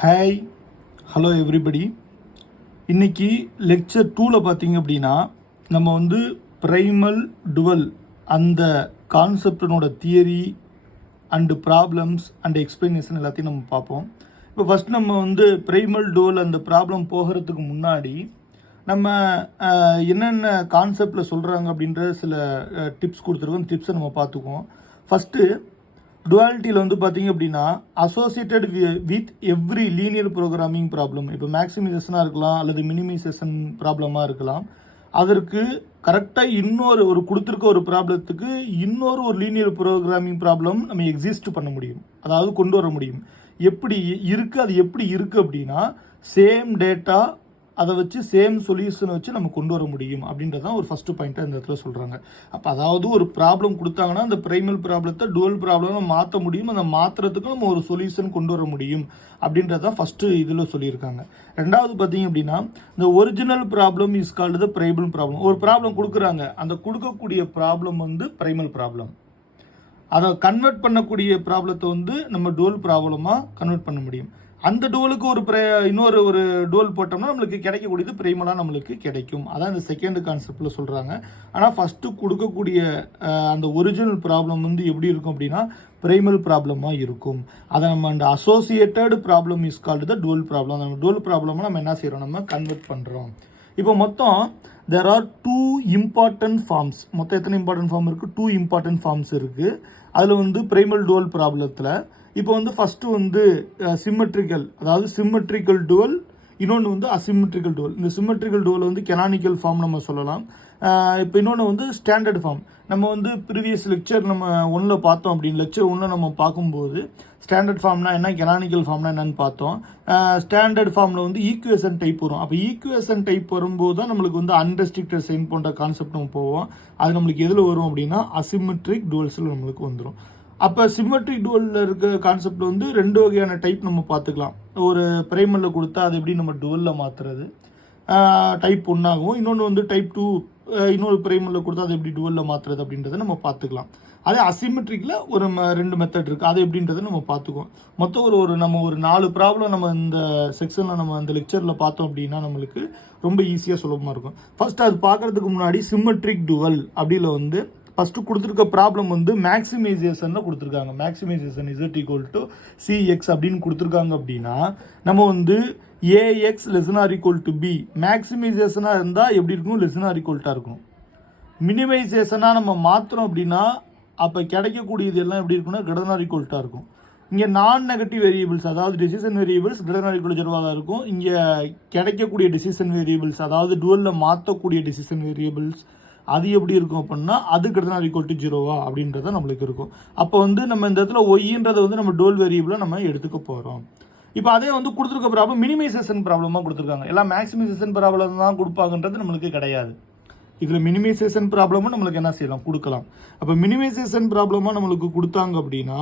Hi hello everybody. இன்றைக்கி lecture 2ல் பார்த்தீங்க அப்படின்னா நம்ம வந்து ப்ரைமல் டுவல் அந்த கான்செப்டினோட theory and problems and explanation எல்லாத்தையும் நம்ம பார்ப்போம். இப்போ ஃபஸ்ட் நம்ம வந்து ப்ரைமல் டுவல் அந்த ப்ராப்ளம் போகிறதுக்கு முன்னாடி நம்ம என்னென்ன கான்செப்டில் சொல்கிறாங்க அப்படின்ற சில டிப்ஸ் கொடுத்துருக்கோம். டிப்ஸை நம்ம பார்த்துக்குவோம். ஃபஸ்ட்டு டுவாலிட்டியில் வந்து பார்த்தீங்க அப்படின்னா associated with every linear programming problem, இப்போ மேக்ஸிமைசேஷனாக இருக்கலாம் அல்லது மினிமைசேஷன் ப்ராப்ளமாக இருக்கலாம். அதற்கு கரெக்டாக இன்னொரு கொடுத்துருக்க ஒரு ப்ராப்ளத்துக்கு இன்னொரு லீனியர் ப்ரோக்ராமிங் ப்ராப்ளம் நம்ம எக்ஸிஸ்ட் பண்ண முடியும், அதாவது கொண்டு வர முடியும். எப்படி இருக்குது, அது எப்படி இருக்குது அப்படின்னா சேம் டேட்டா அதை வச்சு சேம் சொல்யூஷனை வச்சு நம்ம கொண்டு வர முடியும் அப்படின்றதான் ஒரு ஃபஸ்ட்டு பாயிண்ட்டாக இந்த இடத்துல சொல்கிறாங்க. அப்போ அதாவது ஒரு ப்ராப்ளம் கொடுத்தாங்கன்னா அந்த ப்ரைமல் ப்ராப்ளத்தை டுவல் ப்ராப்ளம் மாற்ற முடியும், அந்த மாற்றுறதுக்கு நம்ம ஒரு சொல்யூஷன் கொண்டு வர முடியும் அப்படின்றதான் ஃபஸ்ட்டு இதில் சொல்லியிருக்காங்க. ரெண்டாவது பார்த்தீங்க அப்படின்னா இந்த original problem is called the primal problem. ஒரு ப்ராப்ளம் கொடுக்குறாங்க, அந்த கொடுக்கக்கூடிய ப்ராப்ளம் வந்து ப்ரைமல் ப்ராப்ளம். அதை கன்வெர்ட் பண்ணக்கூடிய ப்ராப்ளத்தை வந்து நம்ம டுவல் ப்ராப்ளமாக கன்வெர்ட் பண்ண முடியும். அந்த டுவலுக்கு இன்னொரு டுவல் போட்டோம்னா நம்மளுக்கு கிடைக்கக்கூடியது ப்ரைமலாக நம்மளுக்கு கிடைக்கும். அதான் இந்த செகண்ட் கான்செப்டில் சொல்கிறாங்க. ஆனால் ஃபஸ்ட்டு கொடுக்கக்கூடிய அந்த ஒரிஜினல் ப்ராப்ளம் வந்து எப்படி இருக்கும் அப்படின்னா ப்ரைமல் ப்ராப்ளமாக இருக்கும். அதை நம்ம அந்த associated problem is called the dual problem. நம்ம டுவல் ப்ராப்ளமாக நம்ம என்ன செய்கிறோம், நம்ம கன்வெர்ட் பண்ணுறோம். இப்போ மொத்தம் there are 2 important forms. மொத்தம் எத்தனை இம்பார்ட்டன்ட் ஃபார்ம் இருக்குது? 2 இம்பார்ட்டன்ட் ஃபார்ம்ஸ் இருக்குது. அதில் வந்து ப்ரைமல் டுவல் ப்ராப்ளத்தில் இப்போ வந்து ஃபஸ்ட்டு வந்து சிம்மெட்ரிக்கல், அதாவது சிம்மெட்ரிக்கல் டுவல், இன்னொன்று வந்து அசிமெட்ரிக்கல் டுவல். இந்த சிம்மெட்ரிக்கல் டுவல் வந்து கெனானிக்கல் ஃபார்ம் நம்ம சொல்லலாம். இப்போ இன்னொன்று வந்து ஸ்டாண்டர்ட் ஃபார்ம். நம்ம வந்து ப்ரீவியஸ் லெக்சர் நம்ம 1ல் பார்த்தோம். அப்படின்னு லெக்சர் 1ல் நம்ம பார்க்கும்போது ஸ்டாண்டர்ட் ஃபார்ம்னா என்ன, கெனானிக்கல் ஃபார்ம்னா என்னன்னு பார்த்தோம். ஸ்டாண்டர்ட் ஃபார்மில் வந்து ஈக்குவேஷன் டைப் வரும். அப்போ ஈக்குவேஷன் டைப் வரும்போது தான் நம்மளுக்கு வந்து அன்ரெஸ்ட்ரிக்டட் சைன் போன்ற கான்செப்ட் நம்ம போவோம். அது நம்மளுக்கு எதில் வரும் அப்படின்னா அசிமெட்ரிக் டுவல்ஸில் நம்மளுக்கு வந்துடும். அப்போ சிம்மெட்ரிக் டுவலில் இருக்க கான்செப்ட் வந்து 2 வகையான டைப் நம்ம பார்த்துக்கலாம். ஒரு ப்ரைமலில் கொடுத்தா அது எப்படி நம்ம டுவலில் மாற்றுறது, டைப் 1 ஆகும். இன்னொன்று வந்து டைப் 2 இன்னொரு ப்ரைமலில் கொடுத்தா அது எப்படி டுவலில் மாற்றுறது அப்படின்றத நம்ம பார்த்துக்கலாம். அதே அசிமெட்ரிக்கில் ஒரு 2 மெத்தட் இருக்குது, அது எப்படின்றத நம்ம பார்த்துக்குவோம். மொத்தம் நம்ம ஒரு 4 ப்ராப்ளம் நம்ம இந்த செக்ஷனில் நம்ம இந்த லெக்சரில் பார்த்தோம் அப்படின்னா நம்மளுக்கு ரொம்ப ஈஸியாக சுலபமாக இருக்கும். ஃபர்ஸ்ட் அது பார்க்குறதுக்கு முன்னாடி சிம்மெட்ரிக் டுவல் அப்படியில் வந்து ஃபஸ்ட்டு கொடுத்துருக்க ப்ராப்ளம் வந்து மேக்ஸிமைசேஷனில் கொடுத்துருக்காங்க. Maximization is equal to C X அப்படின்னு கொடுத்துருக்காங்க. அப்படின்னா நம்ம வந்து A X less than or equal to B, மேக்ஸிமைசேஷனாக இருந்தால் எப்படி இருக்கும், லெஸ்னார் ஈக்குவல்ட்டாக இருக்கும். மினிமைசேஷனாக நம்ம மாற்றுறோம் அப்படின்னா அப்போ கிடைக்கக்கூடியது எல்லாம் எப்படி இருக்குன்னா கிரேட்டர் ஈக்குவல்ட்டாக இருக்கும். இங்கே நான் நெகட்டிவ் வேரியபிள்ஸ், அதாவது டெசிஷன் வேரியபிள்ஸ் கிரேட்டர் ஈக்குவல் ஜீரோவாக இருக்கும். இங்கே கிடைக்கக்கூடிய டெசிஷன் வேரியபிள்ஸ், அதாவது டுவலில் மாற்றக்கூடிய டெசிஷன் வேரியபிள்ஸ், அது எப்படி இருக்கும் அப்படின்னா அது கிரேட்டர் ஈக்குவல் டு ஜீரோவா அப்படின்றத நம்மளுக்கு இருக்கும். அப்போ வந்து நம்ம இந்த இடத்துல ஒய்ன்றதை வந்து நம்ம டுவல் வேரியபிளை நம்ம எடுத்துக்க போகிறோம். இப்போ அதே வந்து கொடுத்துருக்க ப்ராப்ளம் மினிமைசேஷன் ப்ராப்ளமாக கொடுத்துருக்காங்க. எல்லாம் மேக்ஸிமைசேஷன் ப்ராப்ளம் தான் கொடுப்பாங்கன்றது நம்மளுக்கு கிடையாது. இதில் மினிமைசேஷன் ப்ராப்ளமும் நம்மளுக்கு என்ன செய்யலாம், கொடுக்கலாம். அப்போ மினிமைசேஷன் ப்ராப்ளமாக நம்மளுக்கு கொடுத்தாங்க அப்படின்னா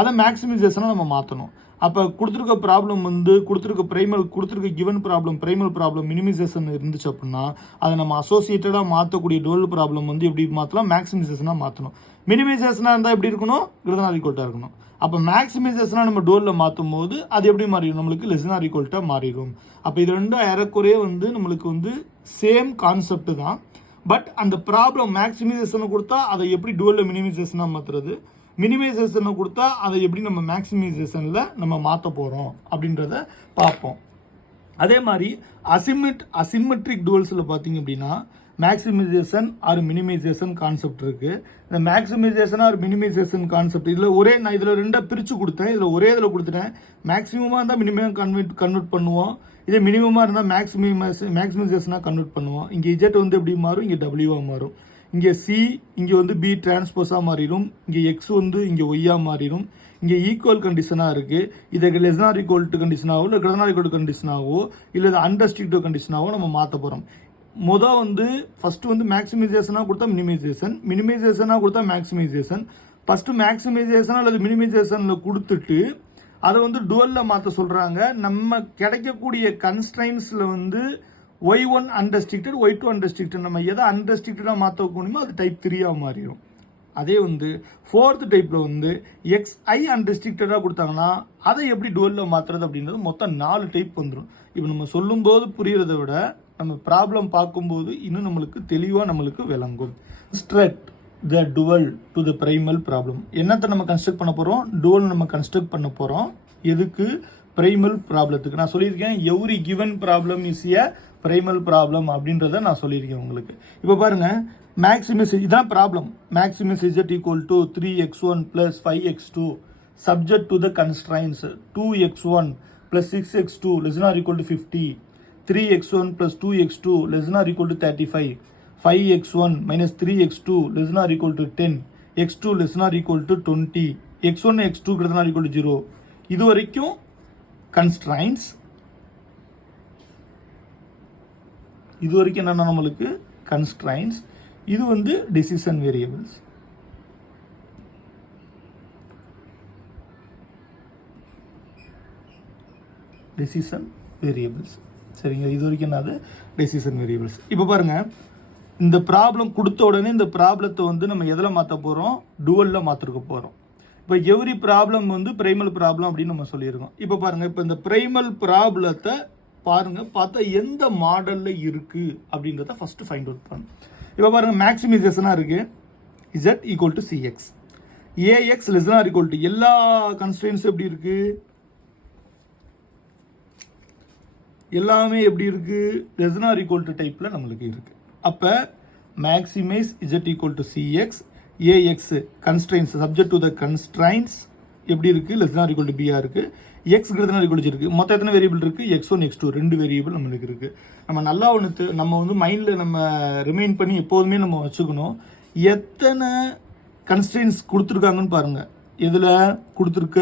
அதை மேக்ஸிமைசேஷனாக நம்ம மாற்றணும். அப்போ கொடுத்துருக்க ப்ராப்ளம் வந்து கொடுத்துருக்க given problem primal problem minimization இருந்துச்சு அப்படின்னா அதை நம்ம அசோசியேட்டடாக மாற்றக்கூடிய டுவல் ப்ராப்ளம் வந்து எப்படி மாற்றலாம், மேக்ஸிமைசேஷனாக மாற்றணும். மினிமைசேஷனாக இருந்தால் எப்படி இருக்கணும், கிரேட்டர் ஈக்குவல்ட்டாக இருக்கணும். அப்போ மேக்ஸிமைசேஷனாக நம்ம டுவலில் மாற்றும் போது அது எப்படி மாறிடும், நம்மளுக்கு லெஸ்னார் ஈக்குவல்ட்டாக மாறிடும். அப்போ இது ரெண்டும் ஏறக்குறைய வந்து நம்மளுக்கு வந்து சேம் கான்செப்ட் தான். பட் அந்த ப்ராப்ளம் மேக்ஸிமைசேஷனை கொடுத்தா அதை எப்படி டுவலில் மினிமைசேஷனாக மாற்றுறது, மினிமைசேஷனை கொடுத்தா அதை எப்படி நம்ம மேக்ஸிமைசேஷனில் நம்ம மாற்ற போகிறோம் அப்படின்றத பார்ப்போம். அதே மாதிரி அசிமெட்ரிக் டுவல்ஸில் பார்த்தீங்க அப்படின்னா மேக்ஸிமைசேஷன் ஆர் மினிமைசேஷன் கான்செப்ட் இருக்குது. இந்த மேக்ஸிமைசேஷன் ஆர் மினிமைசேஷன் கான்செப்ட் நான் இதில் 2 பிரித்து கொடுத்தேன். இதில் ஒரே இதில் கொடுத்துட்டேன். மேக்ஸிமமாக இருந்தால் மினிமம் கன்வெர்ட் பண்ணுவோம், இதே மினிமமாக இருந்தால் மேக்ஸிமைசேஷனாக கன்வெர்ட் பண்ணுவோம். இங்கே இஜெட் வந்து எப்படி மாறும், இங்கே டபிள்யூவாக மாறும். இங்கே சி இங்கே வந்து பி டிரான்ஸ்போஸாக மாறிடும். இங்கே எக்ஸ் வந்து இங்கே ஒய்யாக மாறிடும். இங்கே ஈக்குவல் கண்டிஷனாக இருக்குது. இதை லெஸ்னார் ஈக்குவல் டு கண்டிஷனாகவோ இல்லை கிரேட்டர் ஈக்குவல் டு கண்டிஷனாகவோ இல்லை அன்ரெஸ்ட்ரிக்டிவ் கண்டிஷனாகவோ நம்ம மாற்ற போகிறோம். ஃபஸ்ட்டு வந்து மேக்ஸிமைசேஷனாக கொடுத்தா மினிமைசேஷனாக கொடுத்தா மேக்ஸிமைசேஷன். ஃபஸ்ட்டு மேக்ஸிமைசேஷனாக அல்லது மினிமைசேஷனில் கொடுத்துட்டு அதை வந்து டுவலில் மாற்ற சொல்கிறாங்க. நம்ம கிடைக்கக்கூடிய கன்ஸ்ட்ரைன்ஸில் வந்து y1 அன்ரெஸ்ட்ரிக்டட், y2 அன்ரெஸ்ட்ரிக்டட், நம்ம எதை அன்ரெஸ்ட்ரிக்டடாக மாற்ற முடியுமோ அது டைப் 3ஆக மாறிடும். அதே வந்து ஃபோர்த் டைப்பில் வந்து xi அன்ரெஸ்ட்ரிக்டடாக கொடுத்தாங்கன்னா அதை எப்படி டுவலில் மாற்றுறது அப்படின்றது மொத்தம் 4 டைப் வந்துடும். இப்போ நம்ம சொல்லும்போது புரிகிறத விட நம்ம ப்ராப்ளம் பார்க்கும்போது இன்னும் நம்மளுக்கு தெளிவாக நம்மளுக்கு விளங்கும். Construct the dual to the primal problem. என்னத்தை நம்ம கன்ஸ்ட்ரக்ட் பண்ண போகிறோம்? டுவல் நம்ம கன்ஸ்ட்ரக்ட் பண்ண போகிறோம். எதுக்கு? ப்ரைமல் ப்ராப்ளத்துக்கு. நான் சொல்லியிருக்கேன் every given problem is a primal problem அப்படின்றத நான் சொல்லியிருக்கேன் உங்களுக்கு. இப்போ பாருங்கள், மேக்ஸிமஸ் இதான் problem. Maximus Z equal to 3x1 + 5x2 subject to the constraints 2x1 + 6x2 ≤ 50, 3x1 + 2x2 ≤ 35, 5x1 - 3x2 ≤ 10, x2 ≤ 20, x1 x2 ≥ 0. இது வரைக்கும் constraints. இது வரைக்கும் என்னன்னா நம்மளுக்கு constraints. இது வந்து decision variables. decision variables. சரிங்க, இது வரைக்கும் என்னது? decision variables. இப்போ பாருங்க, இந்த ப்ராப்ளம் கொடுத்த உடனே இந்த ப்ராப்ளத்தை வந்து நம்ம எதில் மாற்ற போகிறோம்? டுவலில் மாற்றிருக்க போகிறோம். இப்போ எவ்ரி ப்ராப்ளம் வந்து ப்ரைமல் ப்ராப்ளம் அப்படின்னு நம்ம சொல்லியிருக்கோம். இப்போ பாருங்கள், இப்போ இந்த ப்ரைமல் ப்ராப்ளத்தை பாருங்கள், பார்த்தா எந்த மாடலில் இருக்குது அப்படின்றத ஃபஸ்ட்டு ஃபைண்ட் அவுட் பண்ணணும். இப்போ பாருங்கள், மேக்ஸிமைசேஷனாக இருக்குது z = cx, ax ≤ எல்லா கன்ஸ்ட்ரெயின்ஸும் எப்படி இருக்குது? எல்லாமே எப்படி இருக்குது? <= டைப்பில் நம்மளுக்கு இருக்குது. அப்போ maximise z = cx, ax constraints subject to the constraints எப்படி இருக்குது? <= b இருக்குது. x ≥ இருக்குது. மொத்தம் எத்தனை வேரியபிள் இருக்குது? x1 x2 2 வேரியபிள் நம்மளுக்கு இருக்குது. நம்ம நல்லா ஒன்று நம்ம வந்து மைண்டில் நம்ம ரிமைண்ட் பண்ணி எப்போதுமே நம்ம வச்சுக்கணும். எத்தனை கன்ஸ்ட்ரெயின்ஸ் கொடுத்துருக்காங்கன்னு பாருங்கள். இதில் கொடுத்துருக்க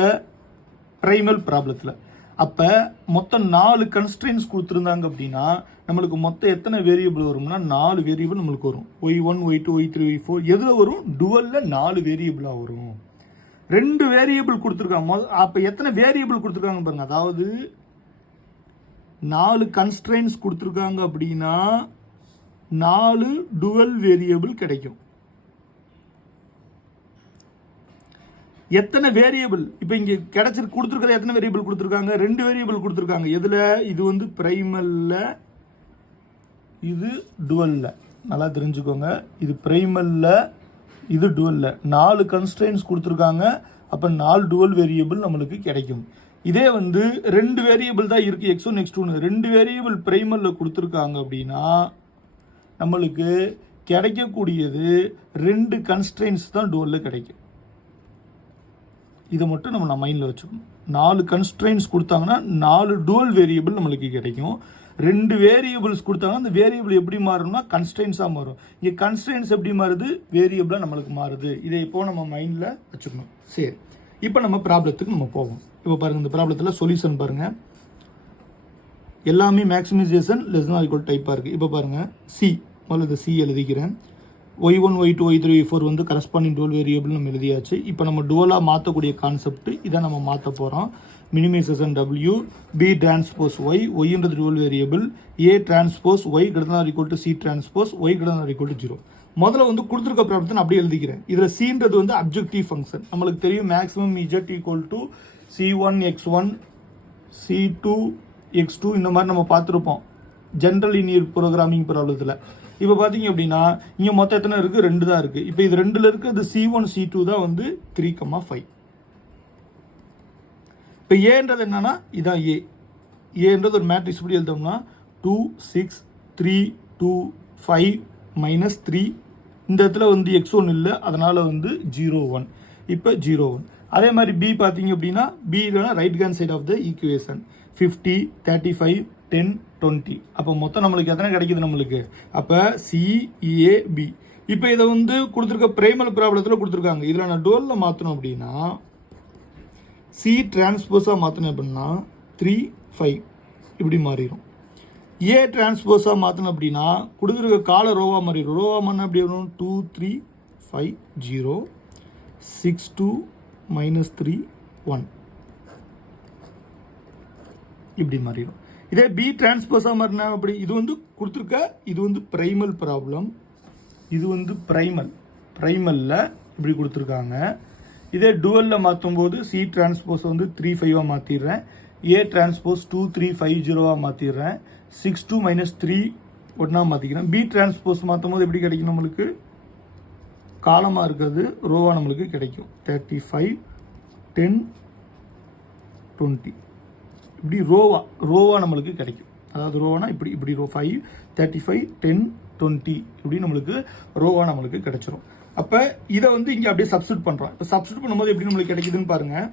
ப்ரைமல் ப்ராப்ளத்தில். அப்போ மொத்தம் 4 கன்ஸ்ட்ரெயின்ஸ் கொடுத்துருந்தாங்க அப்படின்னா நம்மளுக்கு மொத்தம் எத்தனை வேரியபிள் வரும்னா 4 வேரியபிள் நம்மளுக்கு வரும். y1 y2 y3 y4 எதில் வரும்? டுவலில் 4 வேரியபிளாக வரும். 2 வேரியபிள் கொடுத்துருக்காங்க. அப்போ எத்தனை வேரியபிள் கொடுத்துருக்காங்க பாருங்க. அதாவது 4 கன்ஸ்ட்ரெயின்ஸ் கொடுத்துருக்காங்க அப்படின்னா 4 டுவல் வேரியபிள் கிடைக்கும். எத்தனை வேரியபிள் இப்போ இங்கே கிடைச்சிருக்கு? கொடுத்துருக்கிறது எத்தனை வேரியபிள் கொடுத்துருக்காங்க? 2 வேரியபிள் கொடுத்துருக்காங்க. எதில்? இது வந்து ப்ரைமலில், இது டுவலில். நல்லா தெரிஞ்சுக்கோங்க, இது ப்ரைமலில், இது டுவலில். 4 கன்ஸ்ட்ரெயின்ஸ் கொடுத்துருக்காங்க. அப்போ 4 டுவல் வேரியபிள் நம்மளுக்கு கிடைக்கும். இதே வந்து 2 வேரியபிள் தான் இருக்குது, x1 x2. 2 வேரியபிள் ப்ரைமலில் கொடுத்துருக்காங்க அப்படின்னா நம்மளுக்கு கிடைக்கக்கூடியது 2 கன்ஸ்ட்ரெயின்ஸ் தான் டுவலில் கிடைக்கும். இதை மட்டும் நம்ம மைண்டில் வச்சுக்கணும். 4 கன்ஸ்ட்ரெயின்ஸ் கொடுத்தாங்கன்னா 4 டுவல் வேரியபிள் நம்மளுக்கு கிடைக்கும். 2 வேரியபிள்ஸ் கொடுத்தாங்கன்னா அந்த வேரியபிள் எப்படி மாறும்னா கன்ஸ்ட்ரெயின்ஸாக மாறும். இங்கே கன்ஸ்ட்ரெயின்ஸ் எப்படி மாறுது? வேரியபிளாக நம்மளுக்கு மாறுது. இதை இப்போ நம்ம மைண்டில் வச்சுக்கணும். சரி, இப்போ நம்ம ப்ராப்ளத்துக்கு நம்ம போவோம். இப்போ பாருங்கள், இந்த ப்ராப்ளத்தில் சொல்யூஷன் பாருங்கள். எல்லாமே மேக்ஸிமைசேஷன் <= டைப்பாக இருக்குது. இப்போ பாருங்கள், சி முதல்ல இந்த சி எழுதிக்கிறேன். y1 y2 y3 y4 வந்து கரஸ்பாண்டிங் டுவல் வேரியபிள் நம்ம எழுதியாச்சு. இப்போ நம்ம டுவலாக மாற்றக்கூடிய கான்செப்ட் இதை நம்ம மாற்ற போகிறோம். Minimization w, b transpose y, yன்றது dual variable, a transpose y ≥ c transpose y ≥ 0. முதல்ல வந்து கொடுத்துருக்க ப்ராப்ளத்தை நான் அப்படியே எழுதிக்கிறேன். இதில் cன்றது வந்து அப்ஜெக்டிவ் ஃபங்க்ஷன். நம்மளுக்கு தெரியும் maximum z = c1 x1 c2 x2 இந்த மாதிரி நம்ம பார்த்துருப்போம் ஜென்ரல் லீனியர் ப்ரோக்ராமிங் ப்ராப்ளத்தில். இப்போ பார்த்தீங்க அப்படின்னா இங்கே மொத்தம் எத்தனை இருக்குது? 2 தான் இருக்குது. இப்போ இது 2ல் இருக்கிறது c1 c2 தான் வந்து 3,5. இப்போ ஏன்றது என்னன்னா இதான் ஏன்றது ஒரு மேட்ரிக்ஸ் எப்படி எழுதோம்னா 2 6 3 2 5 -3. இந்த இடத்துல வந்து x1 இல்லை, அதனால் வந்து 0 1. இப்போ 0 1. அதே மாதிரி b பார்த்தீங்க அப்படின்னா b right hand side of the equation 50 35 10 20. அப்போ மொத்தம் நம்மளுக்கு எத்தனை கிடைக்குது நம்மளுக்கு? அப்போ CAB. இப்போ இதை வந்து கொடுத்துருக்க ப்ரைமல் ப்ராப்ளத்தில் கொடுத்துருக்காங்க. இதில் நான் டுவலில் மாற்றணும் அப்படின்னா சி டிரான்ஸ்போஸாக மாற்றணும் அப்படின்னா 3 5 இப்படி மாறிடும். ஏ டிரான்ஸ்போஸாக மாற்றணும் அப்படின்னா கொடுத்துருக்க கால ரோவாக மாறிடும். ரோவாக மாறினா அப்படி வரும் 2 3 5 0 6 2 -3 1 இப்படி மாறிடும். இதே பி டிரான்ஸ்போஸாக மாறினா அப்படி இது வந்து கொடுத்துருக்க இது வந்து ப்ரைமல் ப்ராப்ளம். இது வந்து ப்ரைமலில் இப்படி கொடுத்துருக்காங்க. இதே டுவலில் மாற்றும் போது சி டிரான்ஸ்போஸ் வந்து 3 5 மாற்றிடுறேன், ஏ டிரான்ஸ்போஸ் 2 3 5 0 மாற்றிடுறேன், 6 2 -3 ஒன்றா மாற்றிக்கிறேன். பி டிரான்ஸ்போஸ் மாற்றும் போது எப்படி கிடைக்கும், நம்மளுக்கு காலமாக இருக்கிறது ரோவாக நம்மளுக்கு கிடைக்கும். 35 10 20 இப்படி ரோவாக நம்மளுக்கு கிடைக்கும். அதாவது ரோவானா இப்படி ரோ 5 35 10 20 இப்படி நம்மளுக்கு ரோவாக நம்மளுக்கு கிடைச்சிரும். அப்போ இதை வந்து இங்கே அப்படியே சப்ஸ்டியூட் பண்ணுறோம். இப்போ சப்ஸ்டியூட் பண்ணும்போது எப்படி நம்மளுக்கு கிடைக்குதுன்னு பாருங்கள்.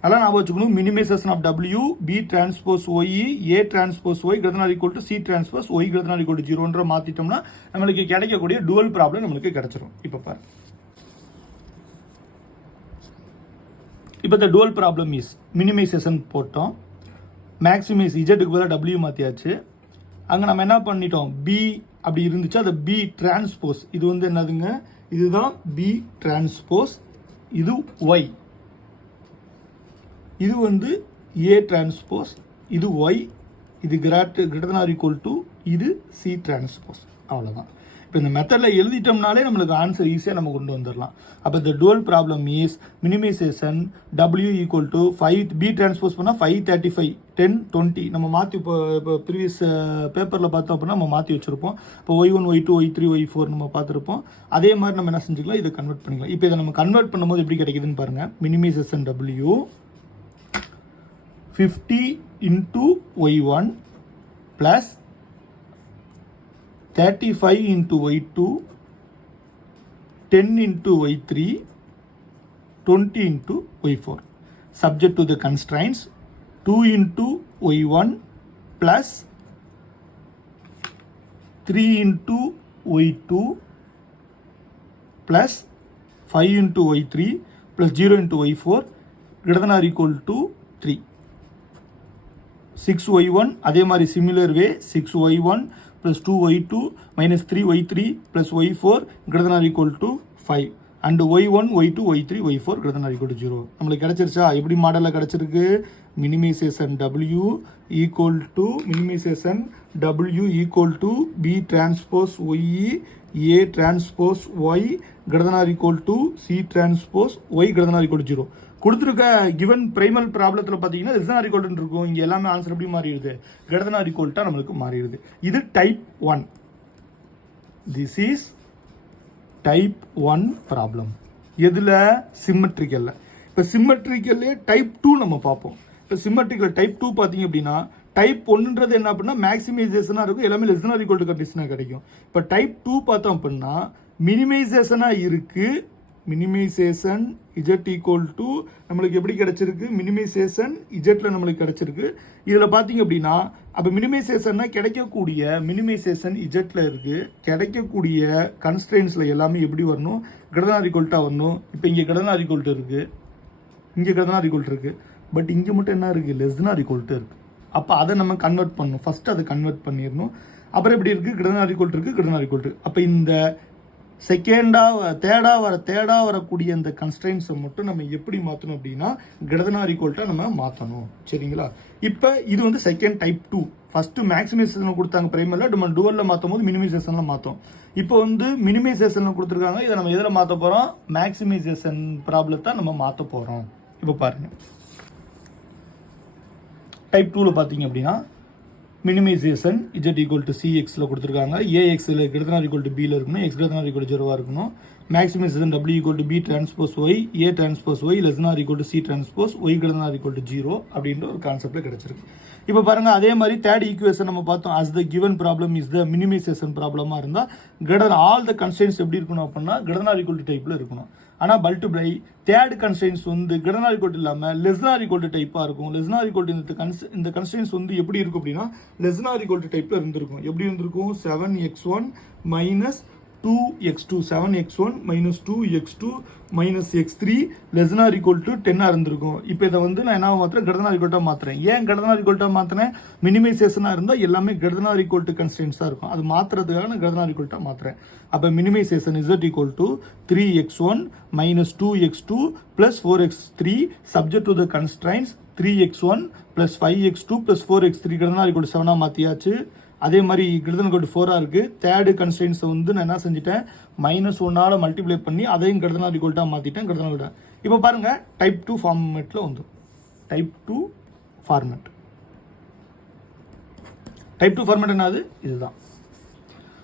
அதெல்லாம் ஞாபகம் வச்சுக்கணும். Minimization of W B transpose Y A transpose Y = C transpose Y > 0 மாற்றிட்டோம்னா நம்மளுக்கு கிடைக்கக்கூடிய டுவல் ப்ராப்ளம் நம்மளுக்கு கிடைச்சிரும். இப்போ பாரு, இப்போ இந்த டுவல் ப்ராப்ளம் இஸ் மினிமைசேஷன் போட்டோம், மேக்ஸிமைஸ் இஜெட்டுக்கு பதிலாக W மாற்றியாச்சு. அங்கே நம்ம என்ன பண்ணிட்டோம், பி அப்படி இருந்துச்சு, அது பி டிரான்ஸ்போஸ், இது வந்து என்னதுங்க, இதுதான் பி டிரான்ஸ்போஸ், இது ஒய், இது வந்து ஏ டிரான்ஸ்போஸ், இது ஒய், இது > இது சி டிரான்ஸ்போஸ். அவ்வளோதான். இப்போ இந்த மெத்தடில் எழுதிட்டோம்னாலே நம்மளுக்கு ஆன்சர் ஈஸியாக நம்ம கொண்டு வந்துடலாம். அப்போ இந்த dual problem is minimization W = 5 B transpose பண்ணால் 5 35 10 20 நம்ம மாற்றி இப்போ ப்ரீவியஸ் பேப்பரில் பார்த்தோம் அப்படின்னா நம்ம மாற்றி வச்சுருப்போம். இப்போ Y1 Y2 Y3 Y4 நம்ம பார்த்துருப்போம். அதே மாதிரி நம்ம என்ன செஞ்சுக்கலாம், இதை கன்வெர்ட் பண்ணிக்கலாம். இப்போ இதை நம்ம கன்வெர்ட் பண்ணும்போது எப்படி கிடைக்குதுன்னு பாருங்கள். Minimization W 50 × Y1 + 35 × Y2 10 × Y3 20 × Y4 subject to the constraints 2 × Y1 plus 3 × Y2 plus 5 × Y3 plus 0 × Y4 > 3. 6Y1 அதே மாதிரி similar way 6Y1 plus 2Y2 minus 3Y3 plus Y4 > 5 and Y1 Y2 Y3 Y4 > 0. நம்மளுக்கு கிடைச்சிருச்சா? எப்படி மாடலில் கிடைச்சிருக்கு? Minimization W = B transpose Y A transpose Y > C transpose Y > 0. கொடுத்துருக்க given primal ப்ராப்ளத்தில் பார்த்தீங்கன்னா > இருக்கும். இங்கே எல்லாமே ஆன்சர் எப்படி மாறிடுது, > நம்மளுக்கு மாறிடுது. இது type 1. This is type 1 problem. எதில்? சிம்மெட்ரிக்கல்ல. இப்போ சிம்மெட்ரிக்கல்லே டைப் 2 நம்ம பார்ப்போம். இப்போ சிம்மெட்ரிக்கல் டைப் 2 பார்த்தீங்க அப்படின்னா டைப் 1ன்றது என்ன அப்படின்னா மேக்ஸிமைசேஷனாக இருக்கும், எல்லாமே > கண்டிஷனாக கிடைக்கும். இப்போ டைப் 2 பார்த்தோம் அப்படின்னா மினிமைசேஷனாக இருக்குது. மினிமைசேஷன் Z = நம்மளுக்கு எப்படி கிடைச்சிருக்கு, மினிமைசேஷன் இஜெட்டில் நம்மளுக்கு கிடைச்சிருக்கு. இதில் பார்த்தீங்க அப்படின்னா அப்போ மினிமைசேஷன்னா கிடைக்கக்கூடிய மினிமைசேஷன் இஜெட்டில் இருக்குது, கிடைக்கக்கூடிய கன்ஸ்ட்ரெயின்ஸில் எல்லாமே எப்படி வரணும், > வரணும். இப்போ இங்கே > இருக்குது, இங்கே > இருக்குது, பட் இங்கே மட்டும் என்ன இருக்குது, <= இருக்குது. அப்போ அதை நம்ம கன்வெர்ட் பண்ணணும். ஃபஸ்ட்டு அதை கன்வெர்ட் பண்ணிடணும். அப்புறம் எப்படி இருக்குது, > இருக்குது. அப்போ இந்த தேர்டாக வரக்கூடிய அந்த கன்ஸ்ட்ரெயின்ஸை மட்டும் நம்ம எப்படி மாற்றணும் அப்படின்னா > நம்ம மாற்றணும். சரிங்களா? இப்போ இது வந்து செகண்ட் டைப் 2. ஃபஸ்ட்டு மேக்ஸிமைசேஷனில் கொடுத்தாங்க பிரைமரில், நம்ம டுவலில் மாற்றும் போது மினிமைசேஷனில் மாற்றோம். இப்போ வந்து மினிமைசேஷனில் கொடுத்துருக்காங்க, இதை நம்ம எதில் மாற்ற போகிறோம், மேக்ஸிமைசேஷன் ப்ராப்ளத்தை நம்ம மாற்ற போகிறோம். இப்போ பாருங்கள், டைப் 2ல் பார்த்தீங்க அப்படின்னா மினிமைசேஷன் Z = CXல கொடுத்துருக்காங்க, AXல > Bல இருக்கணும், X > 0 இருக்கணும். Maximization W = B transpose Y A transpose Y <= C transpose Y > 0 அப்படின்ற ஒரு கான்செப்டில் கிடச்சிருக்கு. இப்போ பாருங்கள், அதே மாதிரி தேர்ட் ஈக்குவேஷன் நம்ம பார்த்தோம். as the given problem is the minimization ப்ராப்ளமாக இருந்தால் ஆல் த கன்ஸ்ட்ரெயின்ஸ் எப்படி இருக்கணும் அப்படின்னா > டைப்பில் இருக்கணும். ஆனால் மல்டிப்ளை தேர்ட் கன்ஸ்ட்ரெயின்ஸ் வந்து > இல்லாமல் <= டைப்பாக இருக்கும். <= இந்த கன்ஸ்ட்ரெயின்ஸ் வந்து எப்படி இருக்கும் அப்படின்னா <= டைப்பில் இருந்திருக்கும். எப்படி இருந்திருக்கும், 7x1 - 2x2 7x1 - 2x2 - x3 <= 10 இருந்திருக்கும். இப்போ இதை வந்து நான் என்ன மாற்றுறேன், <= மாற்றுறேன். ஏன் <= மாற்றுறேன், மினிமைசேஷனாக இருந்தால் எல்லாமே <= கன்ஸ்ட்ரெயின்ஸாக இருக்கும், அது மாற்றுறதுக்கான <= மாற்றுறேன். அப்போ minimisation Z = 3x1 - 2x2 + 4x3 subject to the constraints 3x1 + 5x2 + 4x3 > 7 மாற்றியாச்சு. அதே மாதிரி greater 4 இருக்குது. தேர்டு கன்ஸ்ட்ரெயின்ஸை வந்து நான் என்ன செஞ்சுட்டேன், -1 மல்டிப்ளை பண்ணி அதையும் greater மாற்றிட்டேன். greater இப்போ பாருங்கள் டைப் 2 ஃபார்மேட்டில் வந்துடும். Type 2 format. டைப் 2 ஃபார்மேட் என்னது, இதுதான்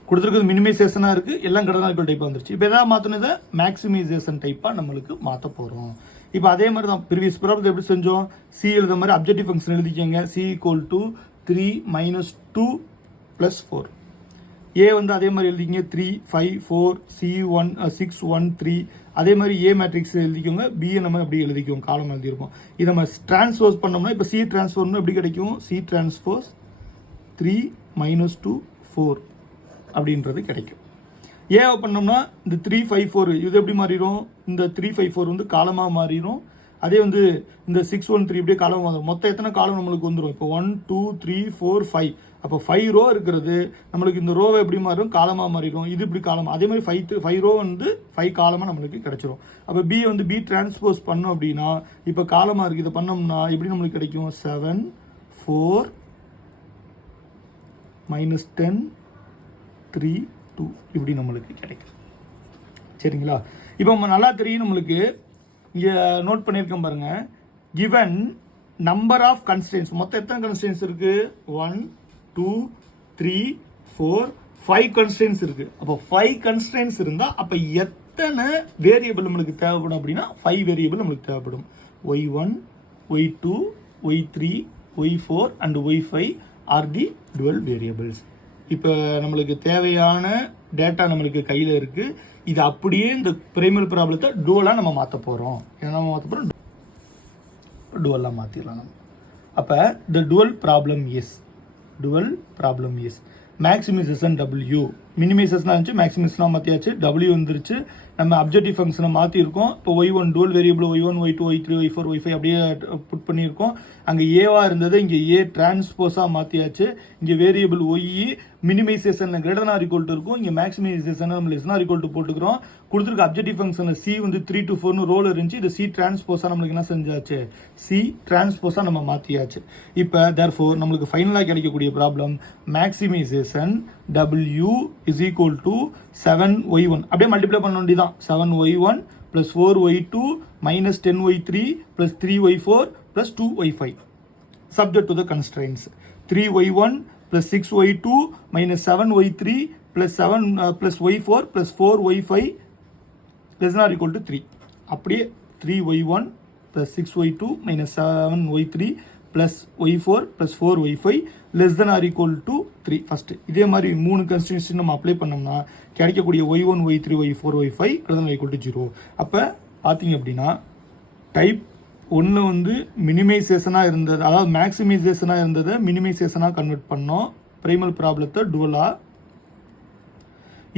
கொடுத்துருக்குது. மினிமைசேஷனாக இருக்குது, எல்லாம் greater டைப்பாக வந்துருச்சு. இப்போ எதாவது மாற்றணும், இதை மேக்ஸிமைசேஷன் டைப்பாக நம்மளுக்கு மாற்ற போகிறோம். இப்போ அதே மாதிரி தான் ப்ரீவியஸ் ப்ராப்ளத்தை எப்படி செஞ்சோம், சி எழுத மாதிரி அப்ஜெக்டிவ் ஃபங்க்ஷன் எழுதிக்கோங்க. சி = 3 - 2 + 4. ஏ வந்து அதே மாதிரி எழுதிக்கிங்க 3 5 4 C1 6 1 3. அதே மாதிரி ஏ மேட்ரிக்ஸ் எழுதிக்கோங்க. பிஏ நம்ம அப்படி எழுதிக்கோங்க, காலம் எழுதியிருப்போம். இதை நம்ம டிரான்ஸ்போஸ் பண்ணோம்னா இப்போ சி டிரான்ஸ்போர்னு எப்படி கிடைக்கும், சி டிரான்ஸ்போஸ் 3 - 2 4 அப்படின்றது கிடைக்கும். ஏவை பண்ணோம்னா இந்த 3 5 4 இது எப்படி மாறிடும், இந்த 3 5 4 வந்து காலமாக மாறிடும். அதே வந்து இந்த 6 1 3 இப்படியே காலம் வந்துடும். மொத்தம் எத்தனை காலம் நம்மளுக்கு வந்துடும், இப்போ 1 2 3 4 5. அப்போ 5 ரோ இருக்கிறது நம்மளுக்கு இந்த ரோவை எப்படி மாறும், காலமாக மாறிடும். இது இப்படி காலம். அதே மாதிரி 5 ரோ வந்து 5 காலமாக நம்மளுக்கு கிடைச்சிரும். அப்போ பி வந்து பி டிரான்ஸ்போஸ் பண்ணோம் அப்படின்னா இப்போ காலமாக இருக்குது. இதை பண்ணோம்னா எப்படி நம்மளுக்கு கிடைக்கும், 7 4 -10 3 2 இப்படி நம்மளுக்கு கிடைக்கும். சரிங்களா, இப்போ நம்ம நல்லா தெரியும் நம்மளுக்கு. இங்கே நோட் பண்ணியிருக்கோம் பாருங்க, கிவன் நம்பர் ஆஃப் கன்ஸ்ட்ரெயின்ஸ், மொத்தம் எத்தனை கன்ஸ்ட்ரெயின்ஸ் இருக்கு, 1 2 3 4 5 கன்ஸ்ட்ரெயின்ஸ் இருக்கு. அப்போ 5 கன்ஸ்ட்ரெயின்ஸ் இருந்தால் அப்போ எத்தனை வேரியபிள் நம்மளுக்கு தேவைப்படும் அப்படின்னா 5 வேரியபிள் நம்மளுக்கு தேவைப்படும். y1 y2 y3 y4 and y5 are the dual variables. இப்போ நம்மளுக்கு தேவையான டேட்டா நம்மளுக்கு கையில் இருக்குது. இது அப்படியே இந்த பிரைமரி ப்ராப்ளத்தை டுவலாக நம்ம மாற்ற போகிறோம். என்ன நம்ம மாற்ற போகிறோம், டுவலாக மாற்றிடலாம் நம்ம. அப்போ the dual problem is maximization W. மினிமைசேஷனாக இருந்துச்சு, மேக்ஸிமைசேஷனாக மாற்றியாச்சு. W வந்துருச்சு. நம்ம அப்ஜெக்டிவ் ஃபங்க்ஷனை மாற்றிருக்கோம். இப்போ y1 twelve variable y1 y2 y3 y4 y5 அப்படியே புட் பண்ணியிருக்கோம். அங்கே ஏவாக இருந்தது இங்கே ஏ டிரான்ஸ்போஸாக மாற்றியாச்சு. இங்கே வேரியபிள் ஒய் மினிமைசேஷனில் greater = இருக்கும். இங்கே மேக்ஸிமைசேஷனை நம்ம ≤ போட்டுக்கிறோம். கொடுத்துருக்க அப்ஜெக்டிவ் ஃபங்க்ஷனில் சி வந்து 3 to 4 ரோல் இருந்துச்சு. இது சி டிரான்ஸ்போஸாக நம்மளுக்கு என்ன செஞ்சாச்சு, சி டிரான்ஸ்போஸாக நம்ம மாற்றியாச்சு. இப்போ தேர்ஃபோர் நம்மளுக்கு ஃபைனலாக கிடைக்கக்கூடிய ப்ராப்ளம் மேக்ஸிமைசேஷன் W = 7y1 அப்படியே மல்டிப்ளை பண்ண வேண்டியதான். 7y1 + 4y2 - 10y3 + 3y4 + 2y5 subject to the constraints. 3y1 + 6y2 - 7y3 + 7 + y4 + 4y5 <= 3. அப்படியே 3y1 + 6y2 - 7y3 + y4 + 4y5 <= 3. First இதே மாதிரி 3 கன்ஸ்டியூஷன் நம்ம அப்ளை பண்ணோம்னா கிடைக்கக்கூடிய y1 y3 y4 y5 <= 0. அப்போ பார்த்தீங்க அப்படின்னா டைப் 1 வந்து மினிமைசேஷனாக இருந்தது, அதாவது மேக்ஸிமைசேஷனாக இருந்ததை மினிமைசேஷனாக கன்வெர்ட் பண்ணோம். பிரைமல் ப்ராப்ளத்தை டுவலாக,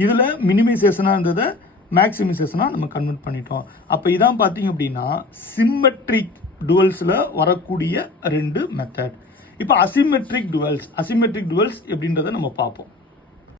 இதில் மினிமைசேஷனாக இருந்ததை மேக்ஸிமைசேஷனாக நம்ம கன்வெர்ட் பண்ணிட்டோம். அப்போ இதான் பார்த்தீங்க அப்படின்னா சிம்மெட்ரிக் டுவல்ஸில் வரக்கூடிய 2 மெத்தட். இப்போ அசிமெட்ரிக் டுவல்ஸ் எப்படின்றத நம்ம பார்ப்போம்.